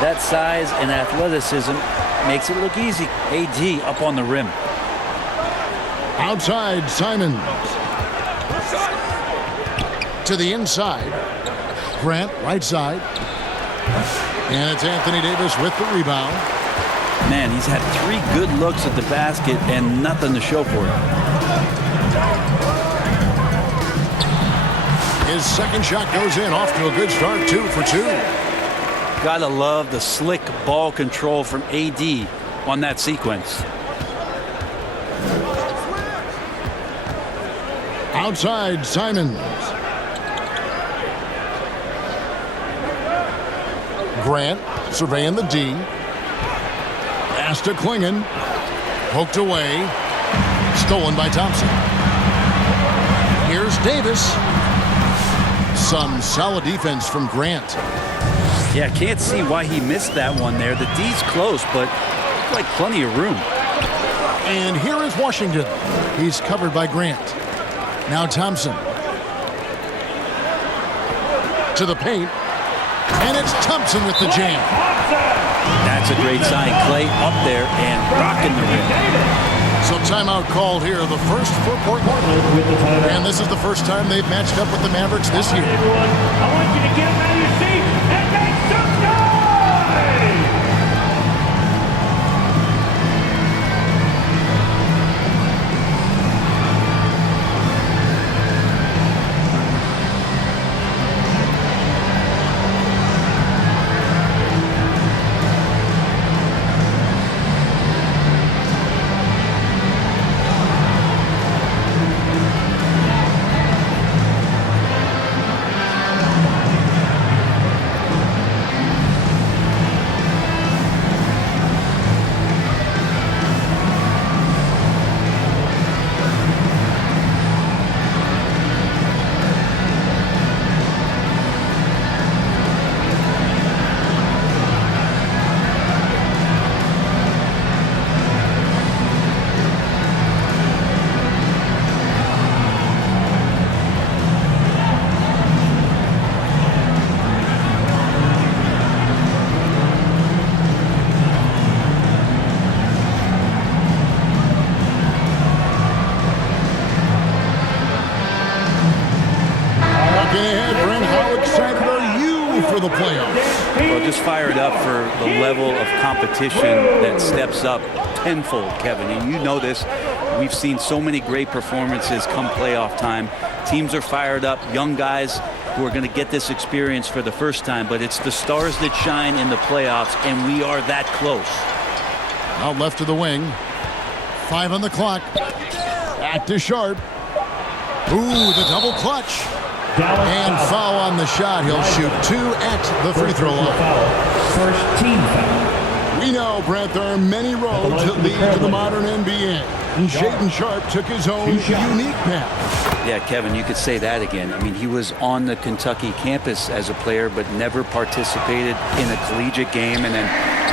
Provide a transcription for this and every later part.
That size and athleticism makes it look easy. AD up on the rim. Outside, Simons. To the inside. Grant, right side. And it's Anthony Davis with the rebound. Man, he's had 3 good looks at the basket and nothing to show for it. His second shot goes in, off to a good start, 2 for 2. Gotta love the slick ball control from AD on that sequence. Outside, Simons. Grant surveying the D. Pass to Klingon. Poked away. Stolen by Thompson. Here's Davis. Some solid defense from Grant. Yeah, can't see why he missed that one there. The D's close, but like plenty of room. And here is Washington. He's covered by Grant. Now Thompson. To the paint. And it's Thompson with the jam. That's a great sign. Clay up there and rocking the rim. So timeout called here, the first for Portland. And this is the first time they've matched up with the Mavericks this year. Everyone, I want you to get out of your seat and make some noise! The playoffs. Well, just fired up for the level of competition that steps up tenfold, Kevin. And you know this. We've seen so many great performances come playoff time. Teams are fired up, young guys who are going to get this experience for the first time. But it's the stars that shine in the playoffs, and we are that close. Out left to the wing. 5 on the clock. Back to Sharp. Ooh, the double clutch. And foul on the shot. He'll shoot 2 at the free throw line. First team foul. We know, Brent, there are many roads that lead to the modern NBA. And Shaedon Sharp took his own unique path. Yeah, Kevin, you could say that again. I mean, he was on the Kentucky campus as a player, but never participated in a collegiate game. And then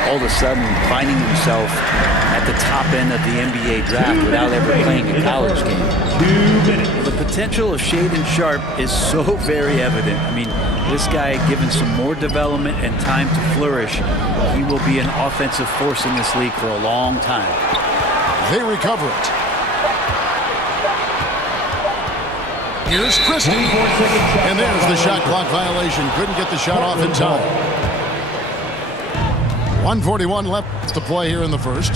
all of a sudden finding himself at the top end of the NBA draft without ever playing a college game. 2 minutes. The potential of Shaedon Sharp is so very evident. I mean, this guy, given some more development and time to flourish, he will be an offensive force in this league for a long time. They recover it. Here's Christie. And there's the shot clock violation. Couldn't get the shot off in time. 1:41 left to play here in the first.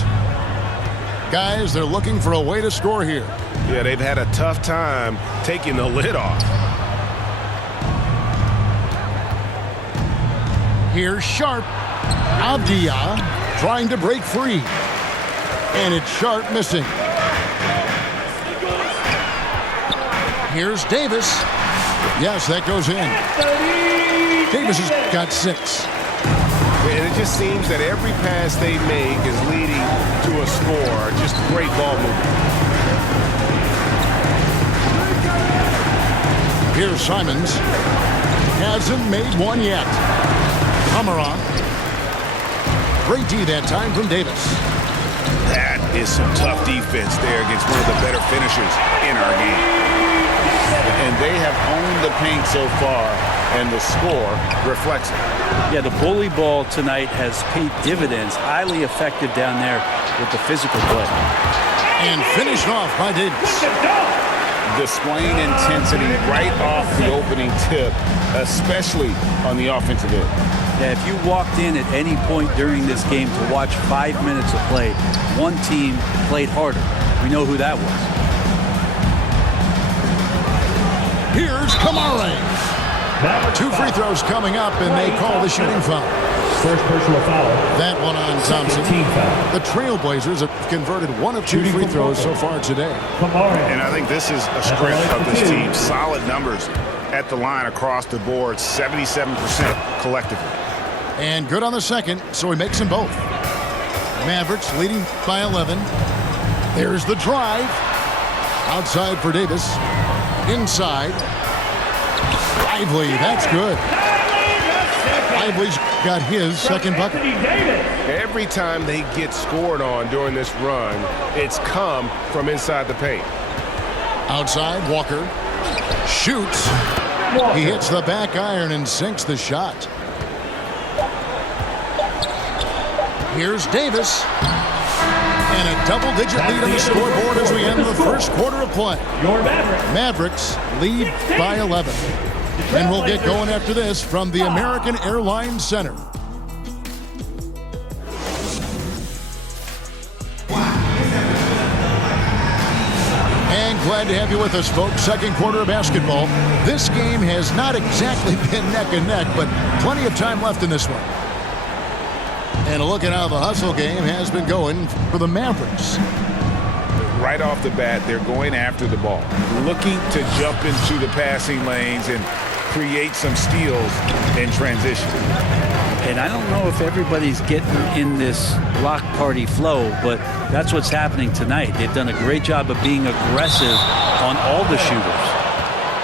Guys, they're looking for a way to score here. Yeah, they've had a tough time taking the lid off. Here's Sharp. Avdia trying to break free. And it's Sharp missing. Here's Davis. Yes, that goes in. Davis has got 6. And it just seems that every pass they make is leading to a score. Just great ball movement. Here's Simons. Hasn't made one yet. Amaran. Great D that time from Davis. That is some tough defense there against one of the better finishers in our game. And they have owned the paint so far, and the score reflects it. Yeah, the bully ball tonight has paid dividends. Highly effective down there with the physical play. And finished off by Davis. Displaying intensity right off the opening tip, especially on the offensive end. Yeah, if you walked in at any point during this game to watch 5 minutes of play, one team played harder. We know who that was. Here's Kamare. 2 free throws coming up, and they call the shooting foul. First personal foul. That one on Thompson. Team foul. The Trailblazers have converted 1 of 2 free throws so far today. And I think this is a strength of this team. Solid numbers at the line across the board, 77% collectively. And good on the second, so he makes them both. Mavericks leading by 11. There's the drive. Outside for Davis. Inside. Lively, that's good. Lively's got his second bucket. Every time they get scored on during this run, it's come from inside the paint. Outside, Walker shoots. He hits the back iron and sinks the shot. Here's Davis. And a double-digit lead on the scoreboard as we end the first quarter of play. Your Mavericks lead by 11. And we'll get going after this from the American Airlines Center. And glad to have you with us, folks. Second quarter of basketball. This game has not exactly been neck and neck, but plenty of time left in this one. And a look at how the hustle game has been going for the Mavericks. Right off the bat, they're going after the ball, looking to jump into the passing lanes and create some steals in transition. And I don't know if everybody's getting in this block party flow, but that's what's happening tonight. They've done a great job of being aggressive on all the shooters.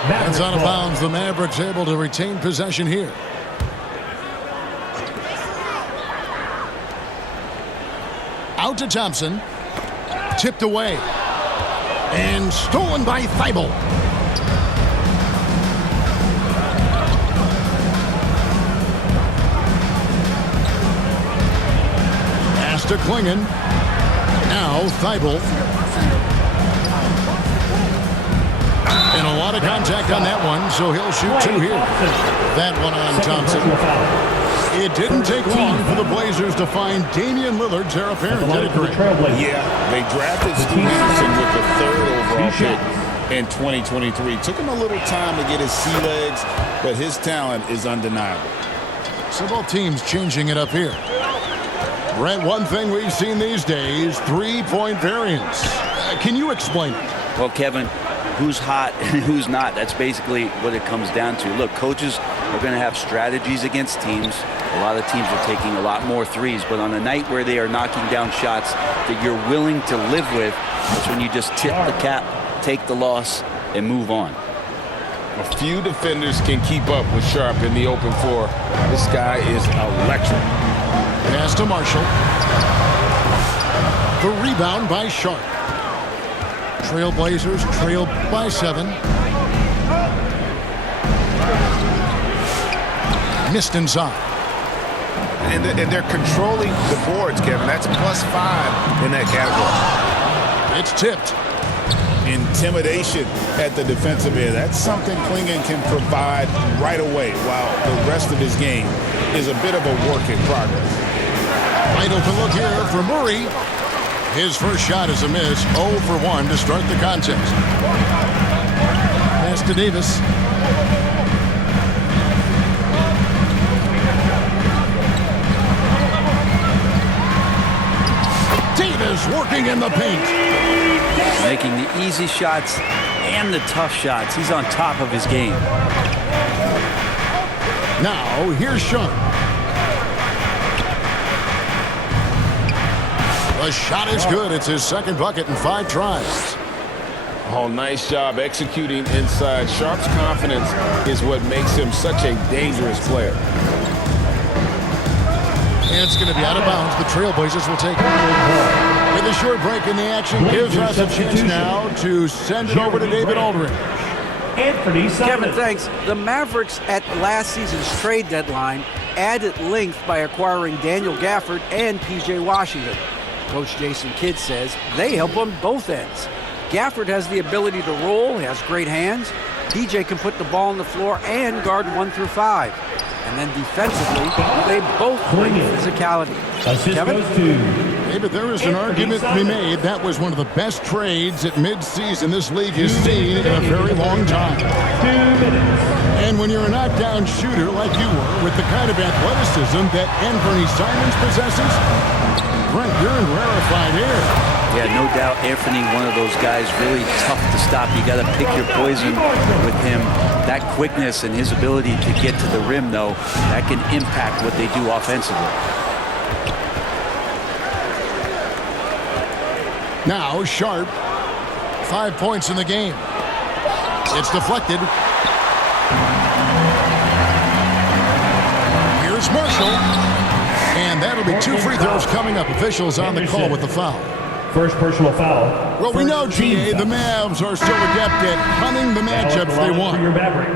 That's out of bounds. The Mavericks able to retain possession here. Out to Thompson. Tipped away. And stolen by Thibault. Pass to Klingon. Now Thibault. And a lot of contact on that one, so he'll shoot 2 here. That one on Thompson. It didn't take long for the Blazers to find Damian Lillard's heir apparent pedigree. Yeah, they drafted Stu Henderson with the 3rd overall pick in 2023. Took him a little time to get his sea legs, but his talent is undeniable. So both teams changing it up here. Brent, one thing we've seen these days, 3-point variance. Can you explain it? Well, Kevin, who's hot and who's not? That's basically what it comes down to. Look, coaches are going to have strategies against teams. A lot of teams are taking a lot more threes, but on a night where they are knocking down shots that you're willing to live with, that's when you just tip the cap, take the loss, and move on. A few defenders can keep up with Sharp in the open floor. This guy is electric. Pass to Marshall. The rebound by Sharp. Trailblazers trail by 7. Missed inside. And they're controlling the boards, Kevin. That's +5 in that category. It's tipped. Intimidation at the defensive end. That's something Klingon can provide right away, while the rest of his game is a bit of a work in progress. Wide open look here for Murray. His first shot is a miss. 0 for 1 to start the contest. Pass to Davis. Davis working in the paint. Making the easy shots and the tough shots. He's on top of his game. Now, here's Sharp. The shot is good. It's his second bucket in 5 tries. Oh, nice job executing inside. Sharp's confidence is what makes him such a dangerous player. And it's going to be out of bounds. The Trailblazers will take it. With a short break in the action, gives us a chance now to send it over to David Aldridge. Anthony Simon. Kevin, thanks. The Mavericks at last season's trade deadline added length by acquiring Daniel Gafford and P.J. Washington. Coach Jason Kidd says they help on both ends. Gafford has the ability to roll, has great hands. P.J. can put the ball on the floor and guard 1 through 5. And then defensively, they both bring physicality. Kevin? David, there is an argument to be made. That was one of the best trades at midseason this league has seen in a very long time. And when you're a knockdown shooter like you were, with the kind of athleticism that Anthony Simons possesses, Brent, you're in rarefied air. Yeah, no doubt Anthony, one of those guys really tough to stop. You got to pick your poison with him. That quickness and his ability to get to the rim, though, that can impact what they do offensively. Now Sharp, 5 points in the game. It's deflected. Here's Marshall. And that'll be 2 free throws coming up. Officials on the call with the foul. First personal foul. Well, we know, GA, the Mavs are so adept at hunting the matchups they want.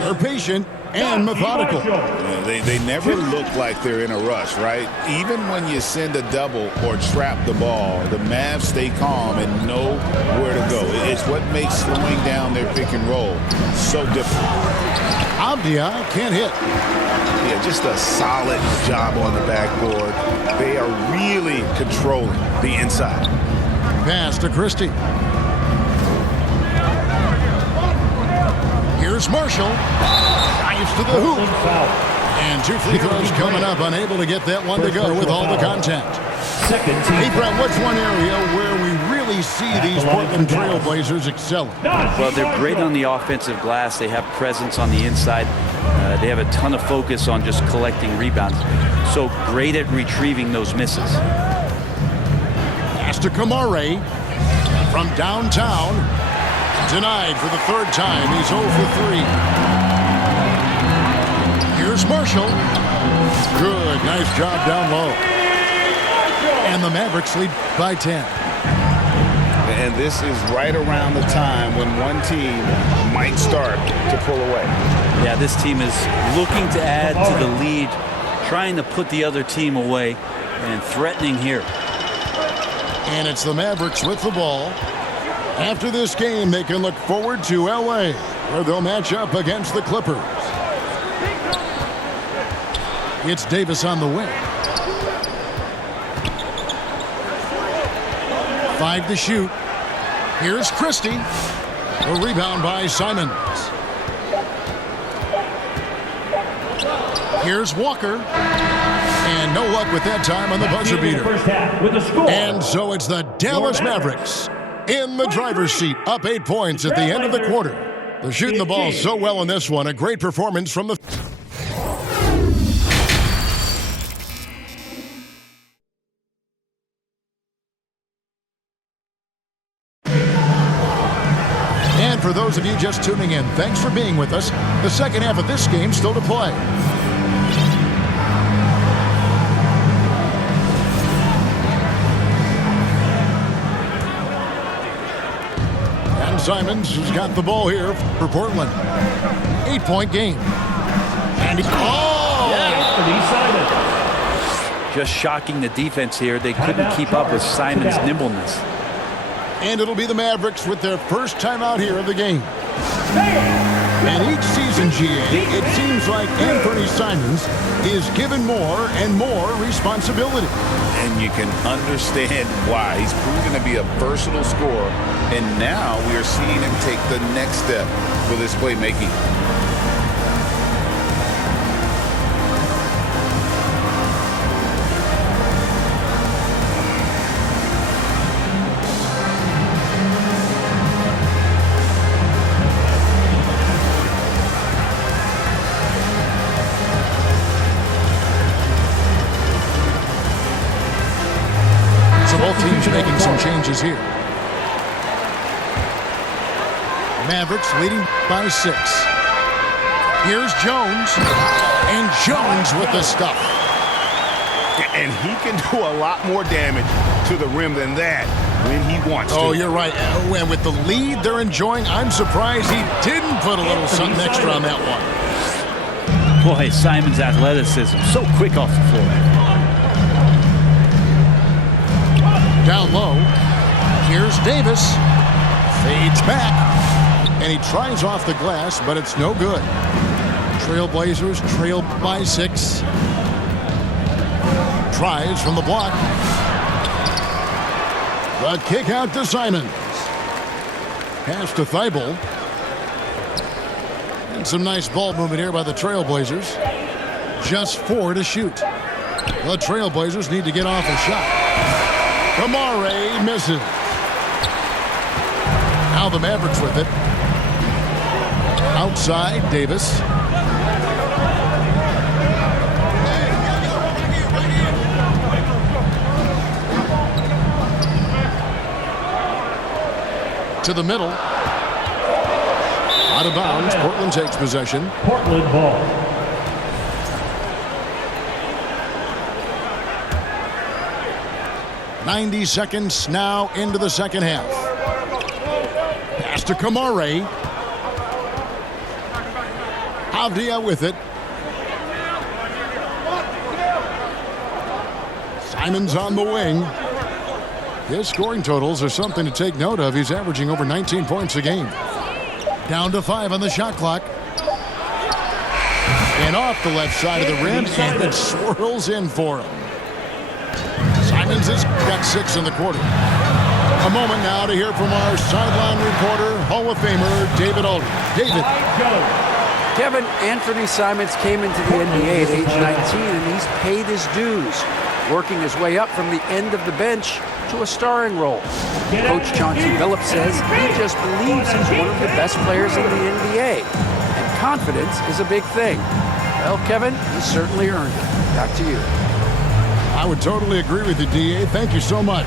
They're patient and methodical. Yeah, they never look like they're in a rush, right? Even when you send a double or trap the ball, the Mavs stay calm and know where to go. It's what makes slowing down their pick and roll so different. Abdia can't hit. Yeah, just a solid job on the backboard. They are really controlling the inside. Pass to Christie. Here's Marshall. Dives to the hoop. And 2 free throws coming up. Unable to get that one to go with all the contact. Hey, Brett, what's one area where we really see these Portland Trailblazers excelling? Well, they're great on the offensive glass. They have presence on the inside. They have a ton of focus on just collecting rebounds. So great at retrieving those misses. Pass to Kamare from downtown. Denied for the 3rd time. He's 0 for 3. Here's Marshall. Good. Nice job down low. And the Mavericks lead by 10. And this is right around the time when one team might start to pull away. Yeah, this team is looking to add to the lead, trying to put the other team away, and threatening here. And it's the Mavericks with the ball. After this game, they can look forward to L.A., where they'll match up against the Clippers. It's Davis on the wing. 5 to shoot. Here's Christie. A rebound by Simons. Here's Walker. And no luck with that time on the buzzer beater. And so it's the Dallas Mavericks in the driver's seat, up 8 points at the end of the quarter. They're shooting the ball so well in this one. A great performance from the... And for those of you just tuning in, thanks for being with us. The second half of this game still to play. Simons has got the ball here for Portland. 8-point game. And he, Just shocking the defense here. They couldn't keep up with Simons' nimbleness. And it'll be the Mavericks with their first timeout here of the game. And each season, GA, it seems like Anthony Simons is given more and more responsibility. And you can understand why. He's proven to be a versatile scorer, and now we are seeing him take the next step with his playmaking. Both teams making some changes here. Mavericks leading by 6. Here's Jones. And Jones with the stuff. And he can do a lot more damage to the rim than that when he wants to. Oh, you're right. And with the lead they're enjoying, I'm surprised he didn't put a little something extra on that one. Boy, Simon's athleticism, so quick off the floor. Down low. Here's Davis. Fades back. And he tries off the glass, but it's no good. Trailblazers trail by 6. Tries from the block. The kick out to Simons. Pass to Thibault. And some nice ball movement here by the Trailblazers. Just 4 to shoot. The Trailblazers need to get off a shot. Kamare misses. Now the Mavericks with it. Outside, Davis. To the middle. Out of bounds. Portland takes possession. Portland ball. .90 seconds now into the second half. Pass to Kamare. Avdia with it. Simons on the wing. His scoring totals are something to take note of. He's averaging over 19 points a game. Down to 5 on the shot clock. And off the left side of the rim, and it swirls in for him. Simons has got 6 in the quarter. A moment now to hear from our sideline reporter, Hall of Famer David Aldridge. David. Kevin, Anthony Simons came into the NBA at age 19, and he's paid his dues, working his way up from the end of the bench to a starring role. Coach Chauncey Billups says he just believes he's one of the best players in the NBA, and confidence is a big thing. Well, Kevin, he certainly earned it. Back to you. I would totally agree with you, D.A. Thank you so much.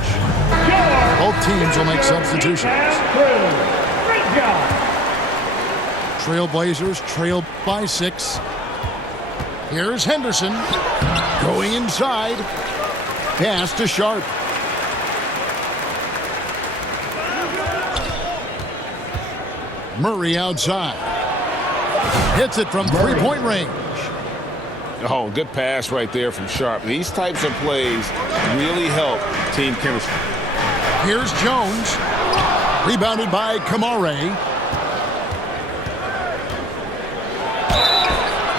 Both teams will make substitutions. Great job. Trailblazers trail by 6. Here's Henderson going inside. Pass to Sharp. Murray outside. Hits it from three-point range. Oh, good pass right there from Sharp. These types of plays really help team chemistry. Here's Jones. Rebounded by Kamare.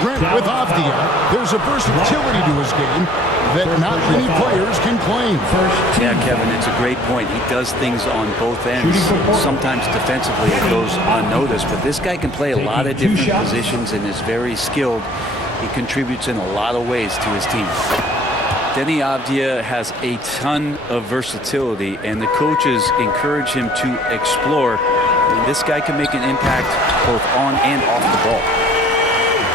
Brent with Avdia. There's a versatility to his game that not many players can claim. Yeah, Kevin, it's a great point. He does things on both ends. Sometimes defensively it goes unnoticed, but this guy can play a lot of different positions and is very skilled. He contributes in a lot of ways to his team. Denny Avdia has a ton of versatility, and the coaches encourage him to explore. I mean, this guy can make an impact both on and off the ball.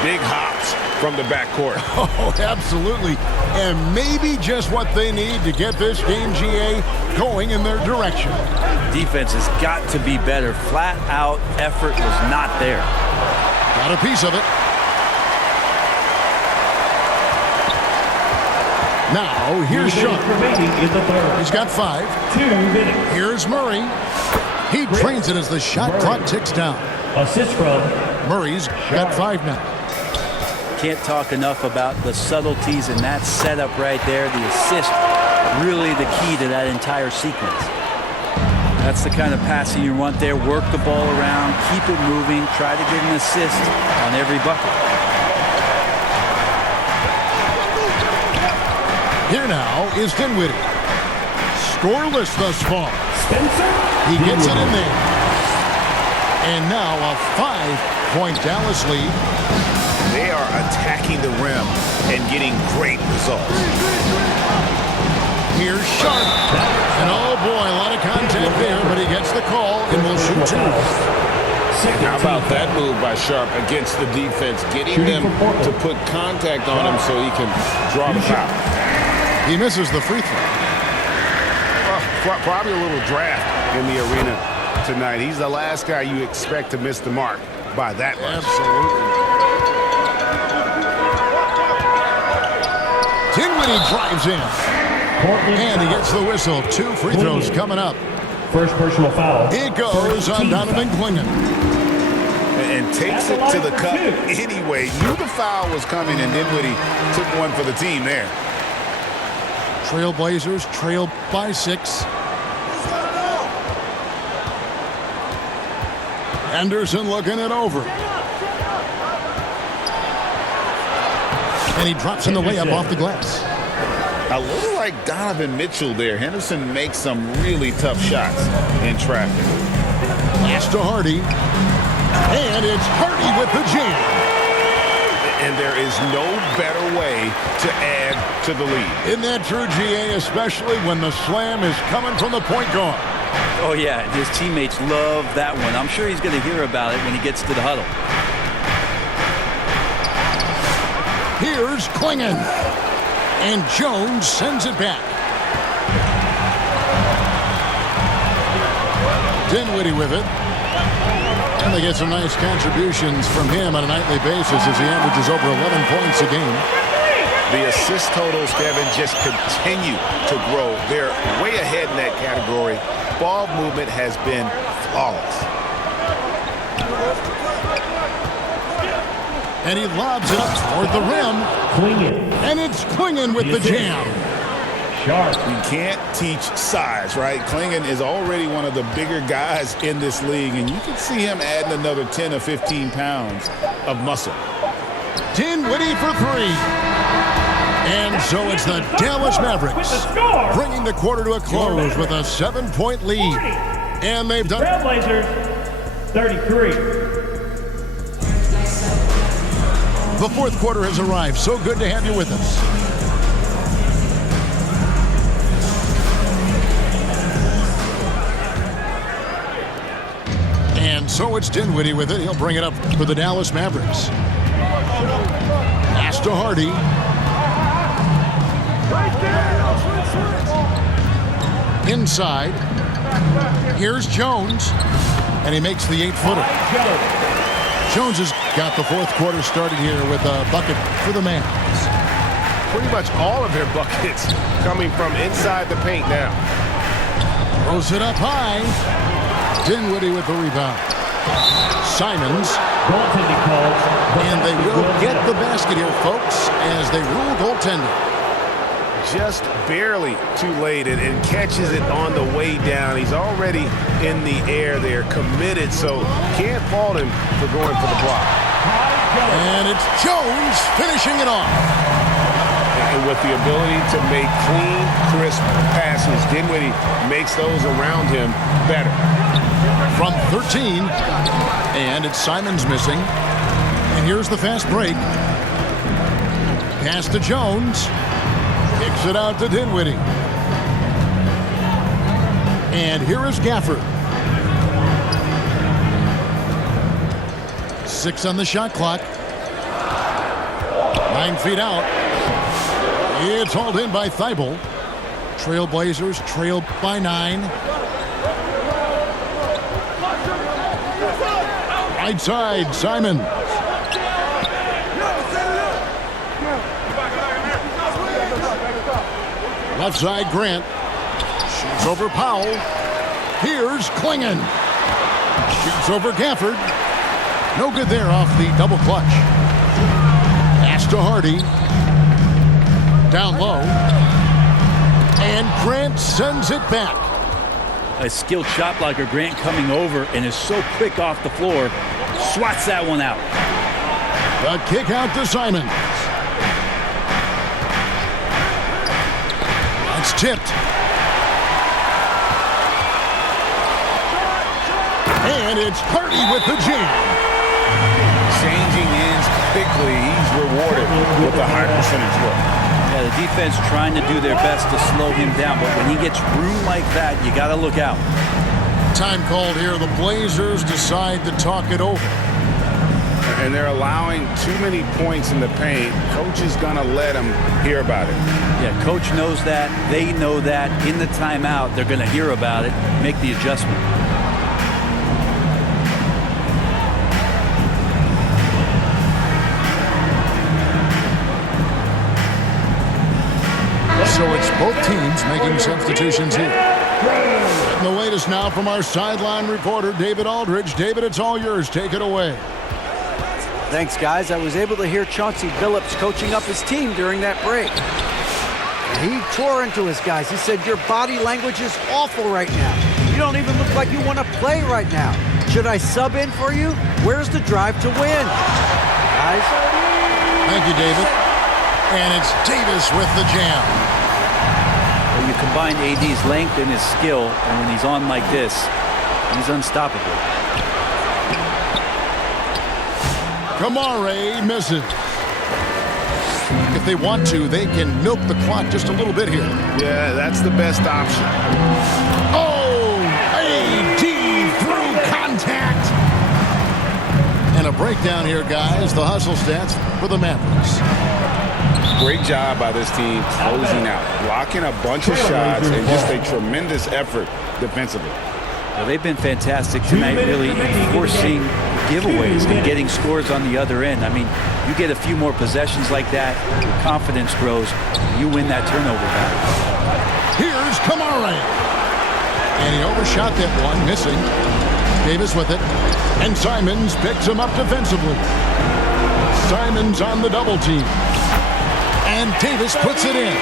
Big hops from the backcourt. Oh, absolutely. And maybe just what they need to get this game, GA, going in their direction. Defense has got to be better. Flat out effort was not there. Got a piece of it. Now, here's Sharp. He's got 5. 2 minutes. Here's Murray. He trains it as the shot clock ticks down. Assist from Murray's got 5 now. Can't talk enough about the subtleties in that setup right there. The assist, really the key to that entire sequence. That's the kind of passing you want there. Work the ball around, keep it moving, try to get an assist on every bucket. Here now is Dinwiddie. Scoreless thus far. He gets it in there. And now a 5-point Dallas lead. They are attacking the rim and getting great results. Here's Sharp. And oh boy, a lot of contact there, but he gets the call and will shoot 2. How about that move by Sharp against the defense, getting them to put contact on him so he can draw the foul. He misses the free throw. Probably a little draft in the arena tonight. He's the last guy you expect to miss the mark by that much. Absolutely. Dinwiddie drives in. And he gets the whistle. 2 free throws coming up. First personal foul. It goes on Donovan Clingan. and takes it to the cup anyway. Knew the foul was coming, and Dinwiddie took one for the team there. Trailblazers trail by 6. Anderson looking it over. And he drops in the layup off the glass. A little like Donovan Mitchell there. Henderson makes some really tough shots in traffic. Pass to Hardy. And it's Hardy with the jam. And there is no better way to add to the lead. Isn't that true, GA, especially when the slam is coming from the point guard? Oh, yeah, his teammates love that one. I'm sure he's going to hear about it when he gets to the huddle. Here's Klingon. And Jones sends it back. Dinwiddie with it. And they get some nice contributions from him on a nightly basis as he averages over 11 points a game. The assist totals, Kevin, just continue to grow. They're way ahead in that category. Ball movement has been flawless. And he lobs it up toward the rim. Klingon. And it's Klingon with the jam. Sharp. You can't teach size, right? Klingon is already one of the bigger guys in this league, and you can see him adding another 10 or 15 pounds of muscle. Dinwiddie for 3. And so it's the Dallas Mavericks bringing the quarter to a close with a 7-point lead. And they've done Trailblazers, 33. The fourth quarter has arrived. So good to have you with us. And so it's Dinwiddie with it. He'll bring it up for the Dallas Mavericks. Pass to Hardy. Inside. Here's Jones. And he makes the 8-footer. Jones has got the fourth quarter started here with a bucket for the Mavs. Pretty much all of their buckets coming from inside the paint now. Throws it up high. Dinwiddie with the rebound. Simons. Goaltending calls. And they will get the basket here, folks, as they rule goaltending. Just barely too late and catches it on the way down. He's already in the air there, committed, so can't fault him for going for the block. And it's Jones finishing it off. And with the ability to make clean, crisp passes, Dinwiddie makes those around him better. From 13, and it's Simons missing. And here's the fast break. Pass to Jones. Kicks it out to Dinwiddie. And here is Gafford. 6 on the shot clock. 9 feet out. It's hauled in by Thibault. Trailblazers trail by 9. Right side, Simon. Left side, Grant. Shoots over Powell. Here's Klingon. Shoots over Gafford. No good there off the double clutch. Pass to Hardy. Down low. And Grant sends it back. A skilled shot blocker, Grant, coming over and is so quick off the floor. Swats that one out. The kick out to Simons. It's tipped. And it's Hardy with the jam. Changing ends quickly. He's rewarded with a high percentage look. Yeah, the defense trying to do their best to slow him down, but when he gets room like that, you got to look out. Time called here. The Blazers decide to talk it over. And they're allowing too many points in the paint. Coach is going to let them hear about it. Yeah, coach knows that. They know that. In the timeout, they're going to hear about it, make the adjustment. So it's both teams making substitutions here. Getting the latest now from our sideline reporter, David Aldridge. David, it's all yours. Take it away. Thanks, guys. I was able to hear Chauncey Billups coaching up his team during that break. He tore into his guys. He said, your body language is awful right now. You don't even look like you want to play right now. Should I sub in for you? Where's the drive to win? Guys? Thank you, David. And it's Davis with the jam. Well, you combine AD's length and his skill, and when he's on like this, he's unstoppable. Kamare misses. If they want to, they can milk the clock just a little bit here. Yeah, that's the best option. Oh, AD through contact. And a breakdown here, guys. The hustle stats for the Mavericks. Great job by this team closing out, blocking a bunch of shots, and just a tremendous effort defensively. Well, they've been fantastic tonight, really enforcing giveaways and getting scores on the other end. I mean, you get a few more possessions like that, your confidence grows, you win that turnover battle. Here's Kamare. And he overshot that one, missing. Davis with it. And Simons picks him up defensively. Simons on the double team. And Davis puts it in.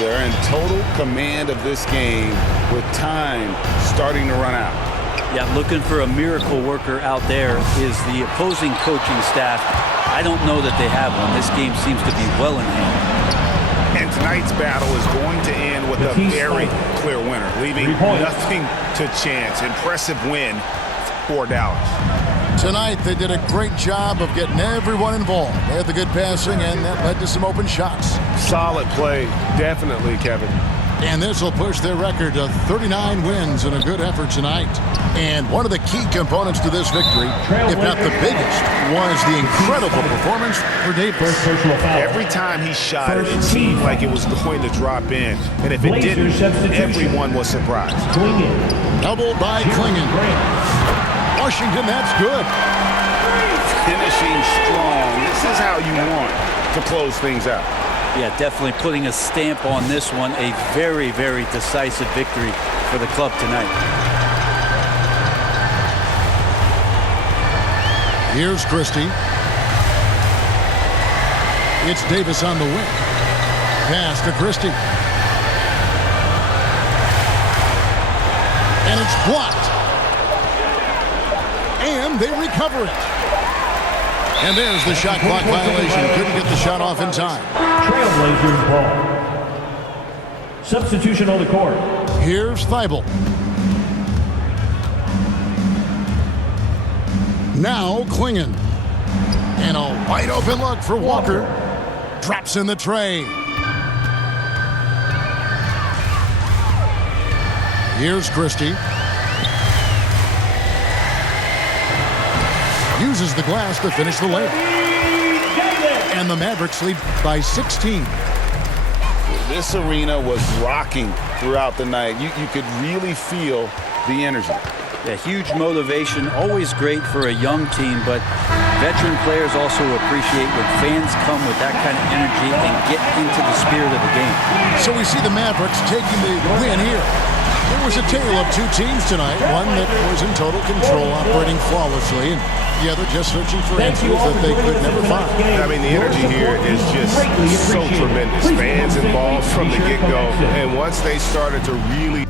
They're in total command of this game with time starting to run out. Yeah, looking for a miracle worker out there is the opposing coaching staff. I don't know that they have one. This game seems to be well in hand. And tonight's battle is going to end with a very clear winner, leaving nothing to chance. Impressive win for Dallas. Tonight, they did a great job of getting everyone involved. They had the good passing, and that led to some open shots. Solid play, definitely, Kevin. And this will push their record to 39 wins in a good effort tonight. And one of the key components to this victory, if not the biggest, was the incredible performance for Davis. Every time he shot it, it seemed like it was going to drop in. And if it didn't, everyone was surprised. Doubled by Klingon. Washington, that's good. Finishing strong. This is how you want to close things out. Yeah, definitely putting a stamp on this one. A very, very decisive victory for the club tonight. Here's Christie. It's Davis on the wing. Pass to Christie. And it's blocked. And they recover it. And there's the shot clock violation. Couldn't get the shot off in time. Trailblazers ball. Substitution on the court. Here's Thibault. Now Klingon. And a wide open look for Walker. Drops in the tray. Here's Christie. Uses the glass to finish the layup. And the Mavericks lead by 16. This arena was rocking throughout the night. You could really feel the energy. Yeah, huge motivation, always great for a young team, but veteran players also appreciate when fans come with that kind of energy and get into the spirit of the game. So we see the Mavericks taking the win here. It was a tale of two teams tonight, one that was in total control, operating flawlessly, and the other just searching for answers that they could never find. I mean, the energy here is just so tremendous. Fans involved from the get-go, and once they started to really